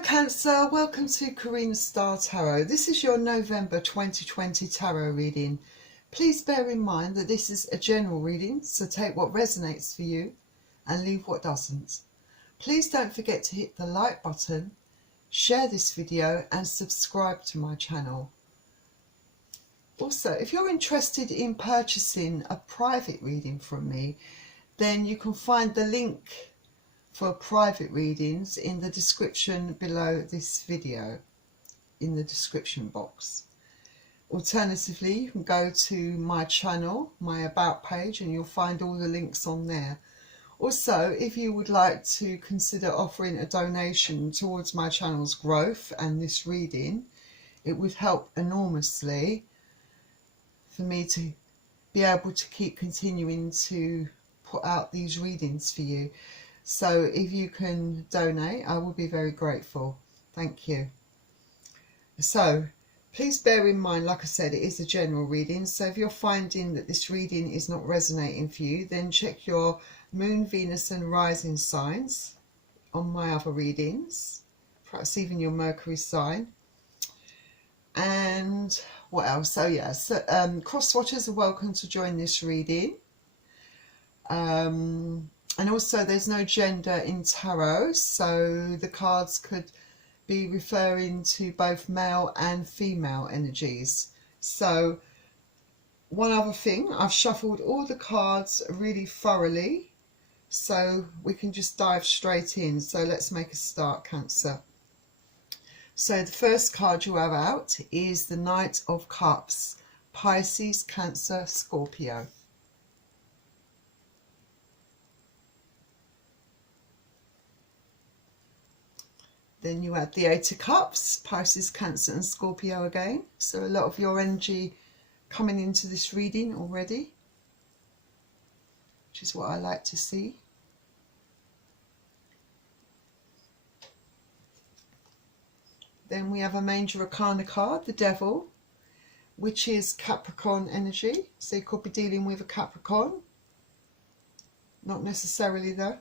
Hello Cancer, welcome to Karina Star Tarot. This is your November 2020 tarot reading. Please bear in mind that this is a general reading, so take what resonates for you and leave what doesn't. Please don't forget to hit the like button, share this video and subscribe to my channel. Also, if you're interested in purchasing a private reading from me, then you can find the link for private readings in the description below this video, in the description box. Alternatively, you can go to my channel, my about page, and you'll find all the links on there. Also, if you would like to consider offering a donation towards my channel's growth and this reading, it would help enormously for me to be able to keep continuing to put out these readings for you. So if you can donate, I will be very grateful. Thank you. So please bear in mind, like I said, it is a general reading. So if you're finding that this reading is not resonating for you, then check your Moon, Venus and Rising signs on my other readings. Perhaps even your Mercury sign. And what else? So yeah, so, cross watchers are welcome to join this reading. And also there's no gender in tarot, so the cards could be referring to both male and female energies. So one other thing, I've shuffled all the cards really thoroughly, so we can just dive straight in. So let's make a start, Cancer. So the first card you have out is the Knight of Cups, Pisces, Cancer, Scorpio. Then you had the Eight of Cups, Pisces, Cancer and Scorpio again. So a lot of your energy coming into this reading already, which is what I like to see. Then we have a Major Arcana card, the Devil, which is Capricorn energy. So you could be dealing with a Capricorn. Not necessarily though.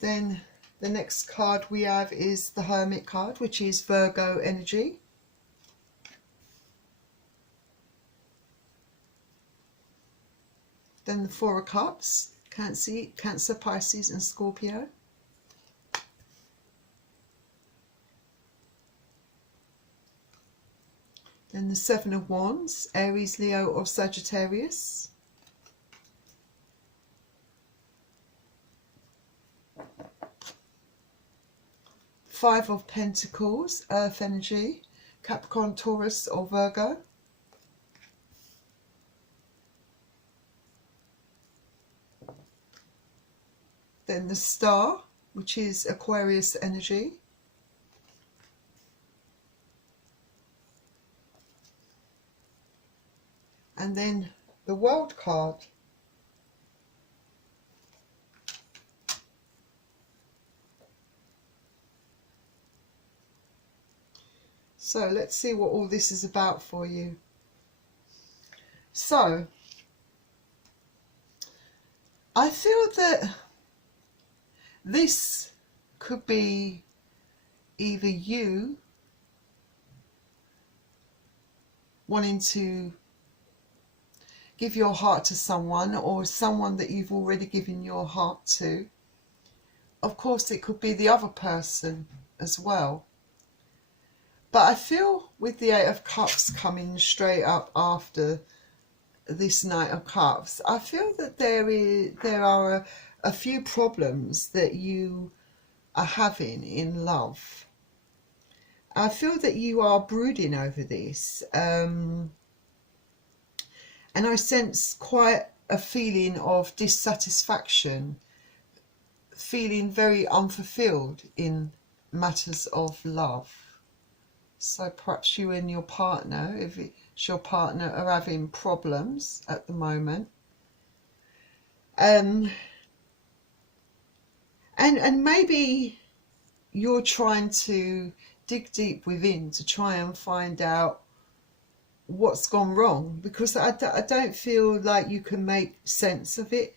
Then the next card we have is the Hermit card, which is Virgo energy. Then the Four of Cups, Cancer, Pisces and Scorpio. Then the Seven of Wands, Aries, Leo or Sagittarius. Five of Pentacles, Earth energy, Capricorn, Taurus or Virgo. Then the Star, which is Aquarius energy. And then the World card. So let's see what all this is about for you. So I feel that this could be either you wanting to give your heart to someone or someone that you've already given your heart to. Of course, it could be the other person as well. But I feel with the Eight of Cups coming straight up after this Knight of Cups, I feel that there are a few problems that you are having in love. I feel that you are brooding over this. And I sense quite a feeling of dissatisfaction, feeling very unfulfilled in matters of love. So perhaps you and your partner, if it's your partner, are having problems at the moment. And maybe you're trying to dig deep within to try and find out what's gone wrong, because I don't feel like you can make sense of it.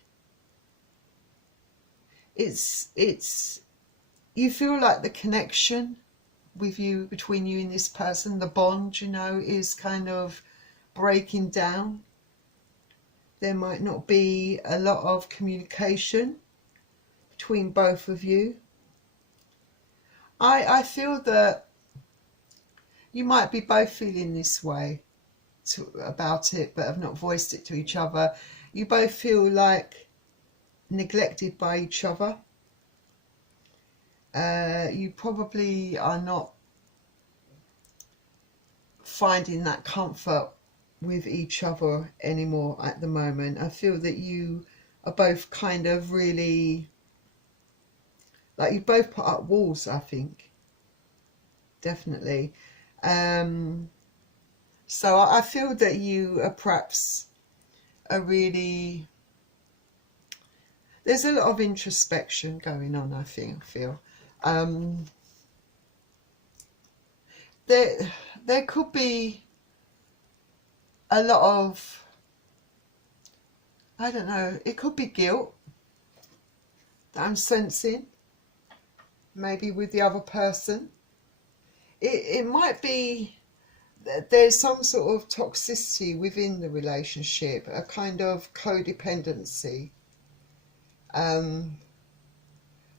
it's you feel like the connection between you and this person, the bond, you know, is kind of breaking down. There might not be a lot of communication between both of you. I feel that you might be both feeling this way about it, but have not voiced it to each other. You both feel like neglected by each other. You probably are not finding that comfort with each other anymore at the moment. I feel that you are both kind of really, like, you both put up walls, I think, definitely. So I feel that you are perhaps really, there's a lot of introspection going on, I feel. There could be a lot of, I don't know, it could be guilt that I'm sensing, maybe with the other person. It might be that there's some sort of toxicity within the relationship, a kind of codependency. But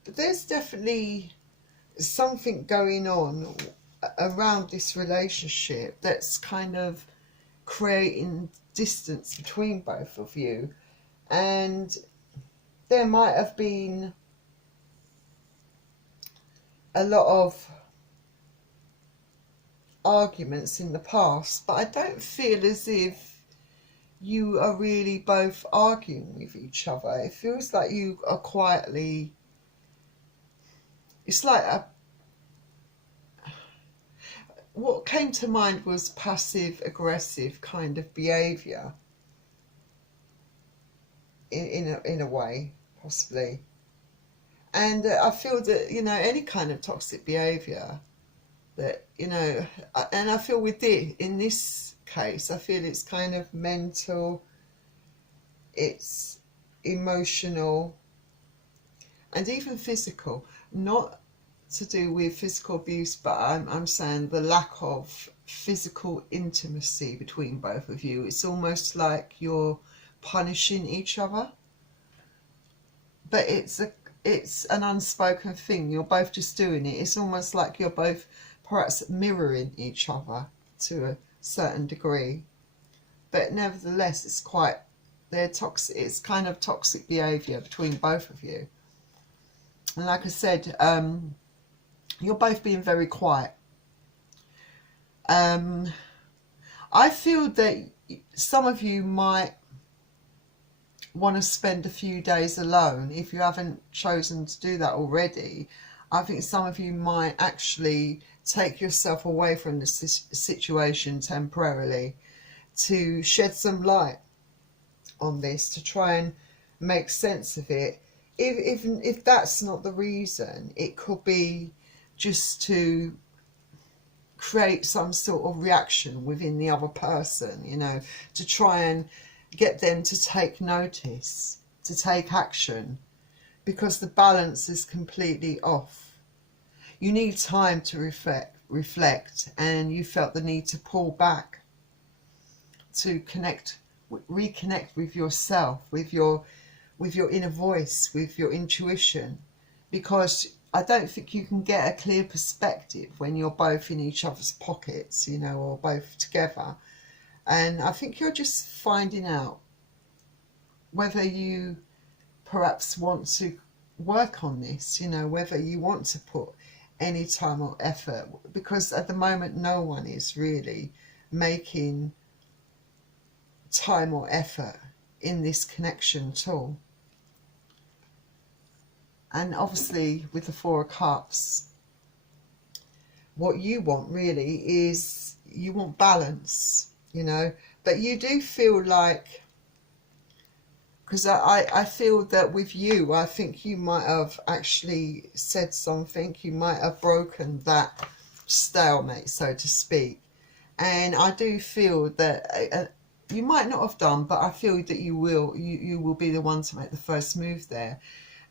there's definitely something going on around this relationship that's kind of creating distance between both of you. And there might have been a lot of arguments in the past, but I don't feel as if you are really both arguing with each other. It feels like you are quietly, it's like what came to mind was passive aggressive kind of behaviour in a way, possibly. And I feel that, you know, any kind of toxic behaviour that, you know, and I feel with this, in this case, I feel it's kind of mental, it's emotional, and even physical. Not to do with physical abuse, but I'm saying the lack of physical intimacy between both of you. It's almost like you're punishing each other, but it's an unspoken thing. You're both just doing it. It's almost like you're both perhaps mirroring each other to a certain degree, but nevertheless they're toxic. It's kind of toxic behaviour between both of you. And like I said, you're both being very quiet. I feel that some of you might want to spend a few days alone. If you haven't chosen to do that already, I think some of you might actually take yourself away from the situation temporarily to shed some light on this, to try and make sense of it. If that's not the reason, it could be just to create some sort of reaction within the other person, you know, to try and get them to take notice, to take action, because the balance is completely off. You need time to reflect, and you felt the need to pull back, to reconnect with yourself, with your inner voice, with your intuition, because I don't think you can get a clear perspective when you're both in each other's pockets, you know, or both together. And I think you're just finding out whether you perhaps want to work on this, you know, whether you want to put any time or effort, because at the moment no one is really making time or effort in this connection at all. And obviously with the Four of Cups, what you want really is, you want balance, you know. But you do feel like, because I feel that with you, I think you might have actually said something, you might have broken that stalemate, so to speak. And I do feel that you might not have done, but I feel that you will be the one to make the first move there.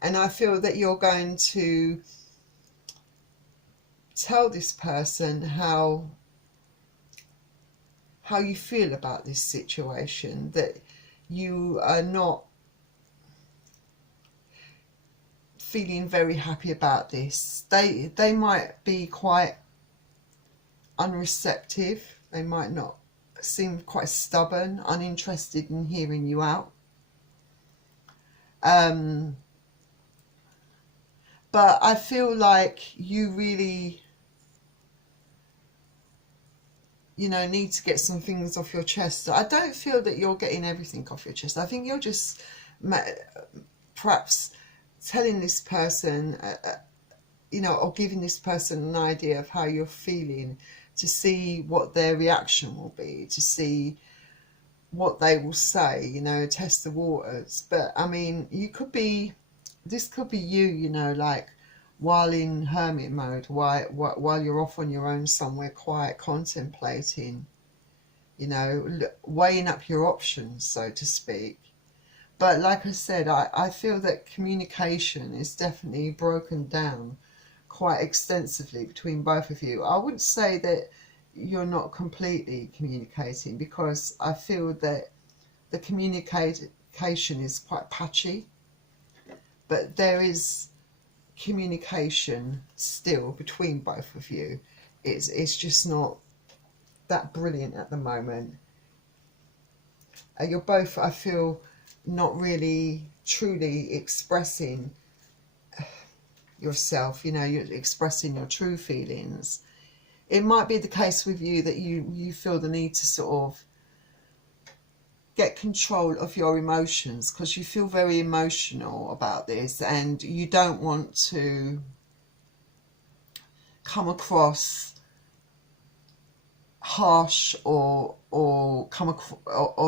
And I feel that you're going to tell this person how you feel about this situation, that you are not feeling very happy about this. They might be quite unreceptive. They might not seem quite stubborn, uninterested in hearing you out. But I feel like you really, you know, need to get some things off your chest. I don't feel that you're getting everything off your chest. I think you're just perhaps telling this person, you know, or giving this person an idea of how you're feeling, to see what their reaction will be, to see what they will say, you know, test the waters. But I mean, this could be you, you know, like while in hermit mode, while you're off on your own somewhere quiet, contemplating, you know, weighing up your options, so to speak. But like I said, I feel that communication is definitely broken down quite extensively between both of you. I wouldn't say that you're not completely communicating, because I feel that the communication is quite patchy, but there is communication still between both of you. It's just not that brilliant at the moment. You're both, I feel, not really truly expressing yourself, you know, you're expressing your true feelings. It might be the case with you that you feel the need to sort of get control of your emotions, because you feel very emotional about this, and you don't want to come across harsh or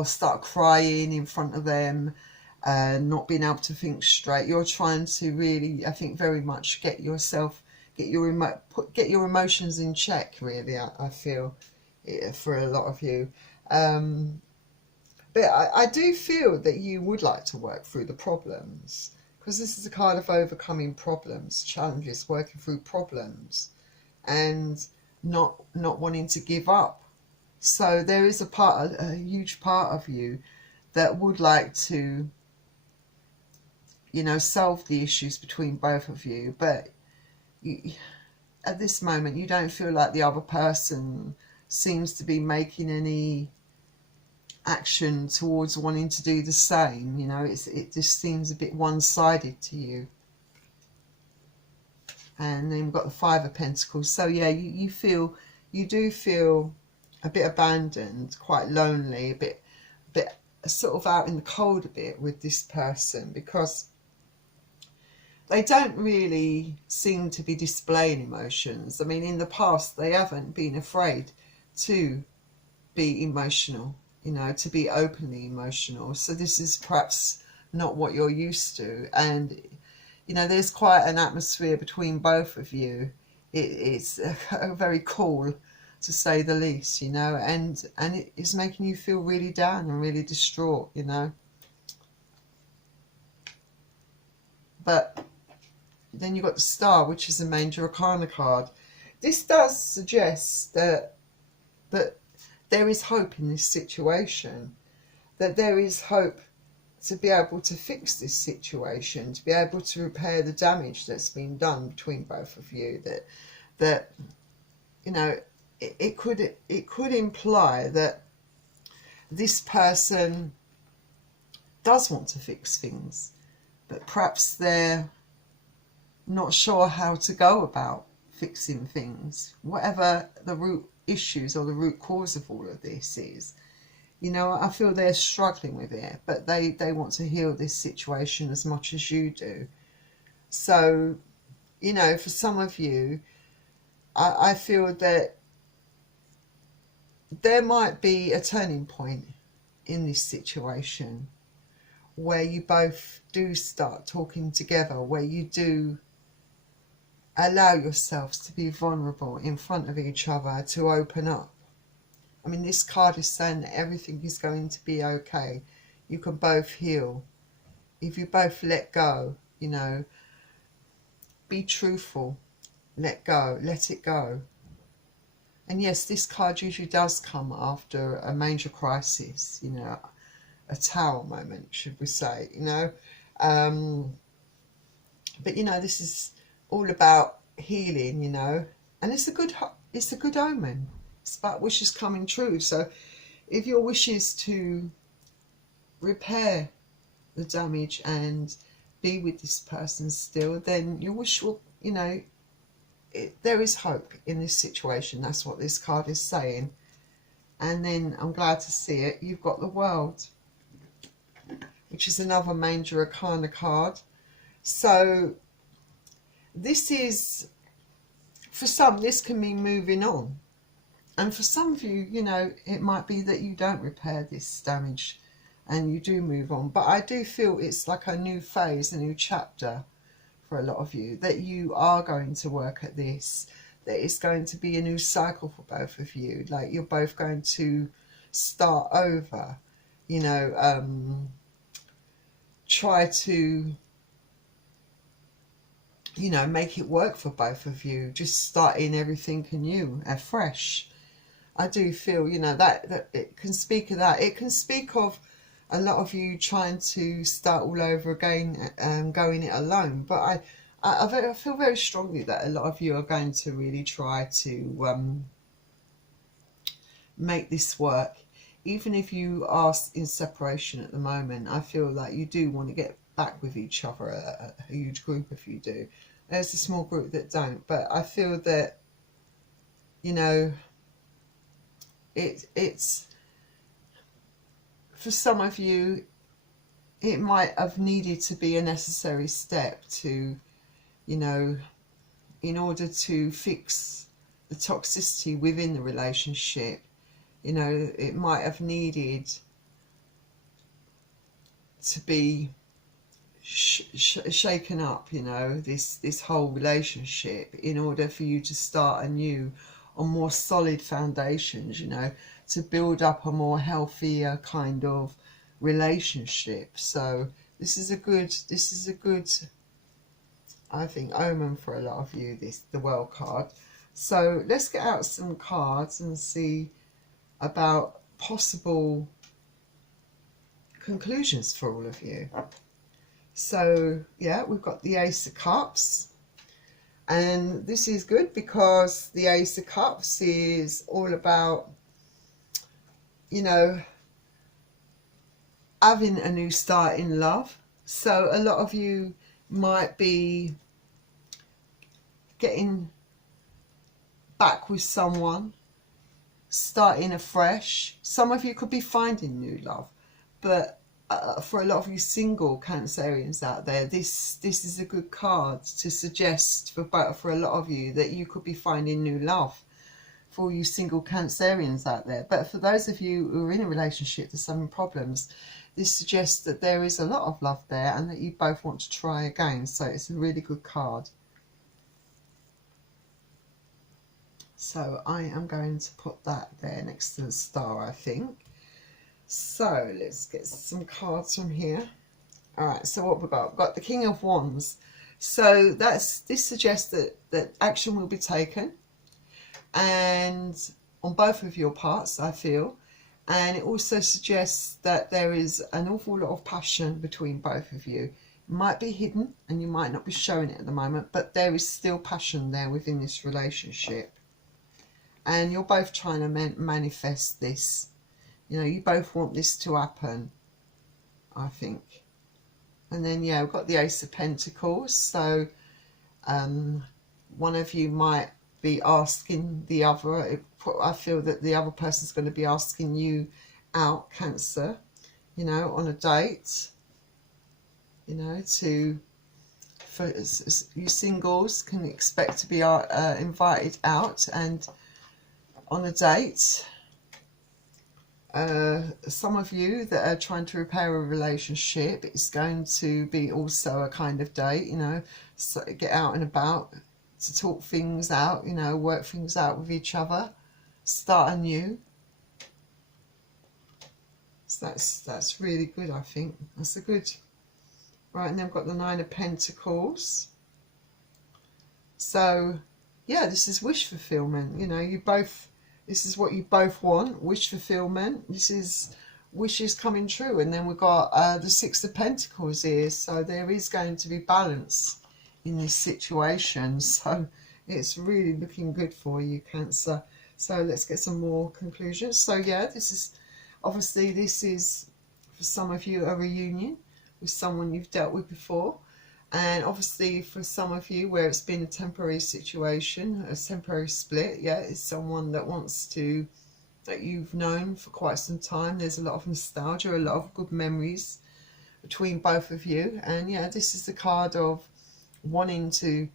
start crying in front of them, not being able to think straight. You're trying to really, I think, very much get your emotions in check, really. I feel, for a lot of you. But I do feel that you would like to work through the problems, because this is a card of overcoming problems, challenges, working through problems, and not wanting to give up. So there is a huge part of you that would like to, you know, solve the issues between both of you. But at this moment, you don't feel like the other person seems to be making any action towards wanting to do the same. You know, it just seems a bit one-sided to you. And then we've got the Five of Pentacles. So yeah, you do feel a bit abandoned, quite lonely, a bit sort of out in the cold a bit with this person, because they don't really seem to be displaying emotions. I mean, in the past, they haven't been afraid to be emotional, you know, to be openly emotional. So this is perhaps not what you're used to. And, you know, there's quite an atmosphere between both of you. It's very cool, to say the least, you know, and it is making you feel really down and really distraught, you know. But then you've got the Star, which is a Major Arcana card. This does suggest that there is hope in this situation, that there is hope to be able to fix this situation, to be able to repair the damage that's been done between both of you, that you know, it could imply that this person does want to fix things, but perhaps they're not sure how to go about fixing things, whatever the root issues or the root cause of all of this is. You know, I feel they're struggling with it, but they want to heal this situation as much as you do. So, you know, for some of you, I feel that there might be a turning point in this situation where you both do start talking together, where you do allow yourselves to be vulnerable in front of each other, to open up. I mean, this card is saying that everything is going to be okay. You can both heal. If you both let go, you know, be truthful, let go, let it go. And yes, this card usually does come after a major crisis, you know, a tower moment, should we say, you know. But you know, this is all about healing, you know, and it's a good omen. It's about wishes coming true. So if your wish is to repair the damage and be with this person still, then your wish will, you know, there is hope in this situation. That's what this card is saying. And then I'm glad to see it. You've got the World, which is another major arcana card. So this is, for some, this can mean moving on. And for some of you, you know, it might be that you don't repair this damage and you do move on. But I do feel it's like a new phase, a new chapter for a lot of you, that you are going to work at this, that it's going to be a new cycle for both of you. Like you're both going to start over, you know, try to, you know, make it work for both of you, just starting everything anew, afresh. I do feel, you know, that it can speak of that. It can speak of a lot of you trying to start all over again, going it alone. But I feel very strongly that a lot of you are going to really try to make this work. Even if you are in separation at the moment, I feel like you do want to get back with each other, a huge group of you do. There's a small group that don't, but I feel that, you know, it's for some of you, it might have needed to be a necessary step to, you know, in order to fix the toxicity within the relationship. You know, it might have needed to be shaken up, you know, this whole relationship, in order for you to start anew on more solid foundations, you know, to build up a more healthier kind of relationship. So this is a good I think omen for a lot of you, the World card. So let's get out some cards and see about possible conclusions for all of you. So yeah, we've got the Ace of Cups, and this is good because the Ace of Cups is all about, you know, having a new start in love. So a lot of you might be getting back with someone, starting afresh. Some of you could be finding new love, but for a lot of you single Cancerians out there, this is a good card to suggest for a lot of you that you could be finding new love, for all you single Cancerians out there. But for those of you who are in a relationship that's having problems, this suggests that there is a lot of love there and that you both want to try again. So it's a really good card. So I am going to put that there next to the star, I think. So let's get some cards from here. All right, so what we've got? We've got the King of Wands. So this suggests that action will be taken, and on both of your parts, I feel. And it also suggests that there is an awful lot of passion between both of you. It might be hidden and you might not be showing it at the moment, but there is still passion there within this relationship. And you're both trying to manifest this. You know, you both want this to happen, I think. And then, yeah, we've got the Ace of Pentacles. So one of you might be asking the other, I feel that the other person's going to be asking you out, Cancer, you know, on a date, you know, for you singles can expect to be invited out and on a date. Some of you that are trying to repair a relationship, it's going to be also a kind of date, you know, so get out and about to talk things out, you know, work things out with each other, start anew. So that's really good, I think. That's a good Right, and then we've got the Nine of Pentacles. So, yeah, this is wish fulfillment. You know, you both, this is what you both want, wish fulfillment. This is wishes coming true. And then we've got the Six of Pentacles here. So there is going to be balance in this situation. So it's really looking good for you, Cancer. So let's get some more conclusions. So yeah, this is, obviously this is, for some of you, a reunion with someone you've dealt with before. And obviously for some of you where it's been a temporary situation, a temporary split, yeah, it's someone that wants to, that you've known for quite some time. There's a lot of nostalgia, a lot of good memories between both of you. And yeah, this is the card of wanting to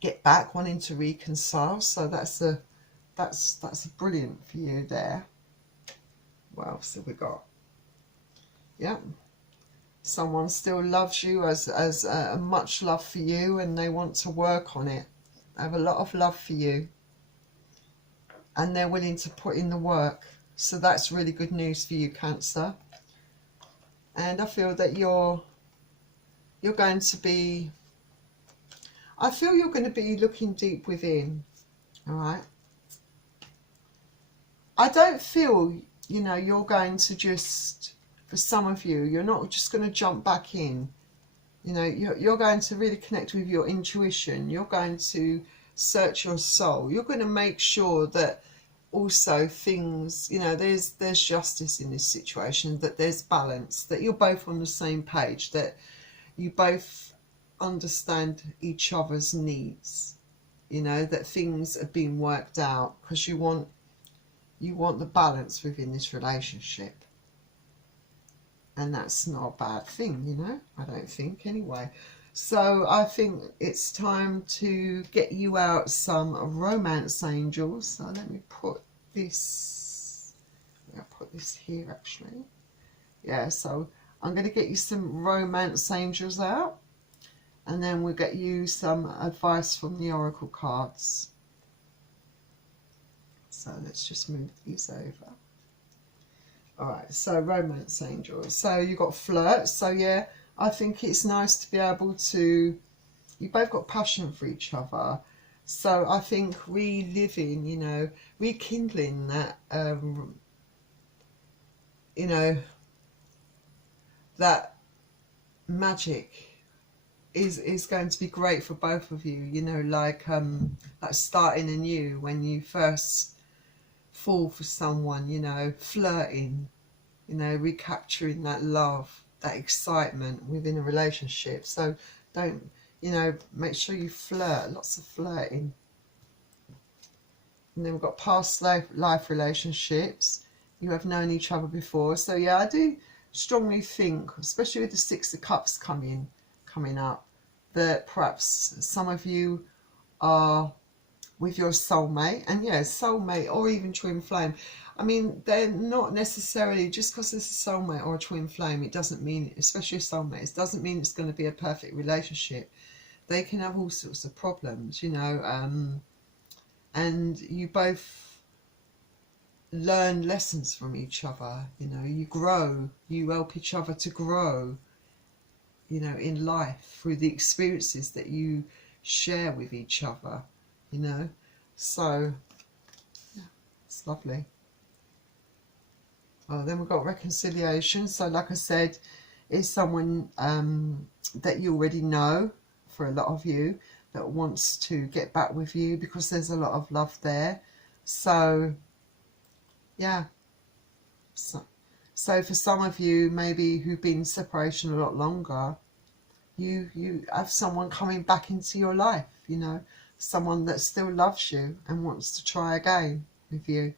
get back, wanting to reconcile. So that's a brilliant for you there. What else have we got? Yeah. Someone still loves you, as much love for you, and they want to work on it. They have a lot of love for you, and they're willing to put in the work. So that's really good news for you, Cancer. And I feel that you're going to be, I feel you're going to be looking deep within. All right. I don't feel, you know, you're going to just, for some of you, you're not just going to jump back in. You know, you're going to really connect with your intuition. You're going to search your soul. You're going to make sure that also things, you know, there's justice in this situation, that there's balance, that you're both on the same page, that you both understand each other's needs, you know, that things are being worked out, because you want the balance within this relationship. And that's not a bad thing, you know, I don't think, anyway. So I think it's time to get you out some romance angels. So let me put this, I'll put this here actually. Yeah, so I'm going to get you some romance angels out, and then we'll get you some advice from the oracle cards. So let's just move these over. All right, so romance angels. So you've got flirt. So yeah, I think it's nice to be able to, you both got passion for each other. So I think reliving, you know, rekindling that, you know, that magic is going to be great for both of you. You know, like starting anew when you first fall for someone, you know, flirting, you know, recapturing that love, that excitement within a relationship. So don't, you know, make sure you flirt, lots of flirting. And then we've got past life relationships. You have known each other before. So yeah, I do strongly think, especially with the Six of Cups coming up, that perhaps some of you are with your soulmate. And yeah, soulmate or even twin flame. I mean, they're not necessarily, just because it's a soulmate or a twin flame, it doesn't mean, especially a soulmate, it doesn't mean it's going to be a perfect relationship. They can have all sorts of problems, you know, and you both learn lessons from each other, you know, you grow, you help each other to grow, you know, in life through the experiences that you share with each other, you know. So yeah, it's lovely. Oh, then we've got reconciliation. So like I said, it's someone that you already know, for a lot of you, that wants to get back with you because there's a lot of love there. So yeah, so for some of you maybe who've been in separation a lot longer, you have someone coming back into your life, you know, someone that still loves you and wants to try again with you,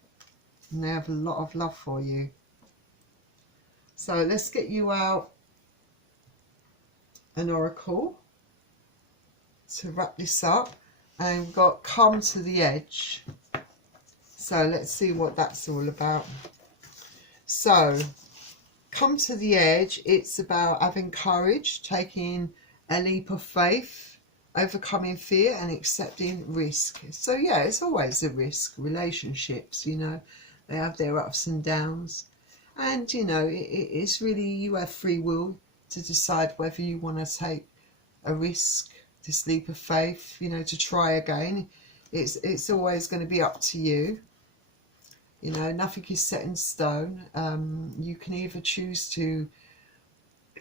and they have a lot of love for you. So let's get you out an oracle to wrap this up. And we've got Come to the Edge. So let's see what that's all about. So Come to the Edge, it's about having courage, taking a leap of faith, overcoming fear and accepting risk. So yeah, it's always a risk. Relationships, you know, they have their ups and downs. And, you know, it's really, you have free will. to decide whether you want to take a risk, this leap of faith, you know, to try again. It's always going to be up to you. You know, nothing is set in stone. You can either choose to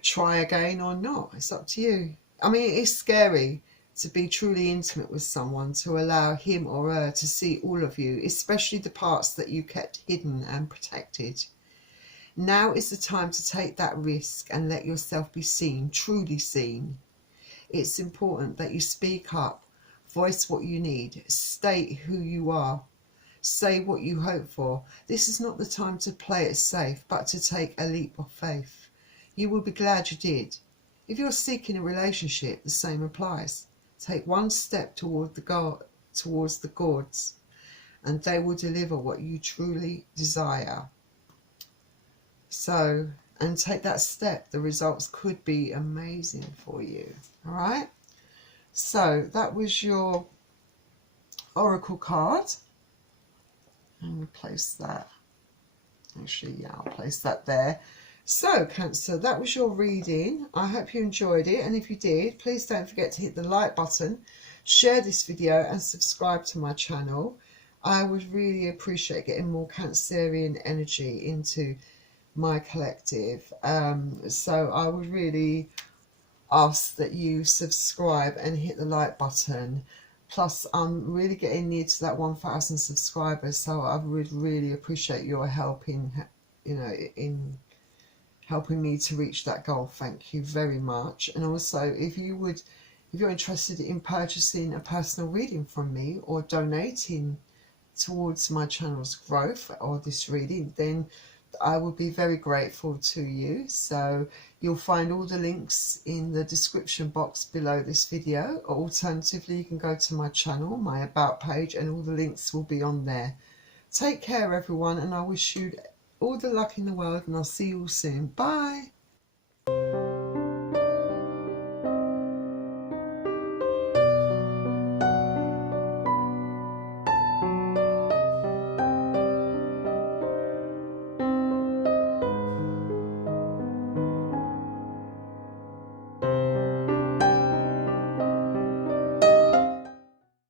try again or not. It's up to you. I mean, it is scary to be truly intimate with someone, to allow him or her to see all of you, especially the parts that you kept hidden and protected. Now is the time to take that risk and let yourself be seen, truly seen. It's important that you speak up, voice what you need, state who you are, say what you hope for. This is not the time to play it safe, but to take a leap of faith. You will be glad you did. If you're seeking a relationship, the same applies. Take one step towards the gods, and they will deliver what you truly desire. So, and take that step. The results could be amazing for you. All right. So that was your oracle card. And replace that. Actually, yeah, I'll place that there. So, Cancer, that was your reading. I hope you enjoyed it. And if you did, please don't forget to hit the like button, share this video and subscribe to my channel. I would really appreciate getting more Cancerian energy into my collective. So I would really ask that you subscribe and hit the like button. Plus, I'm really getting near to that 1,000 subscribers, so I would really appreciate your help in, you know, in helping me to reach that goal. Thank you very much. And also, if you're interested in purchasing a personal reading from me or donating towards my channel's growth or this reading, then I would be very grateful to you. So you'll find all the links in the description box below this video, or alternatively you can go to my channel, my about page, and all the links will be on there. Take care everyone, and I wish you all the luck in the world, and I'll see you all soon. Bye.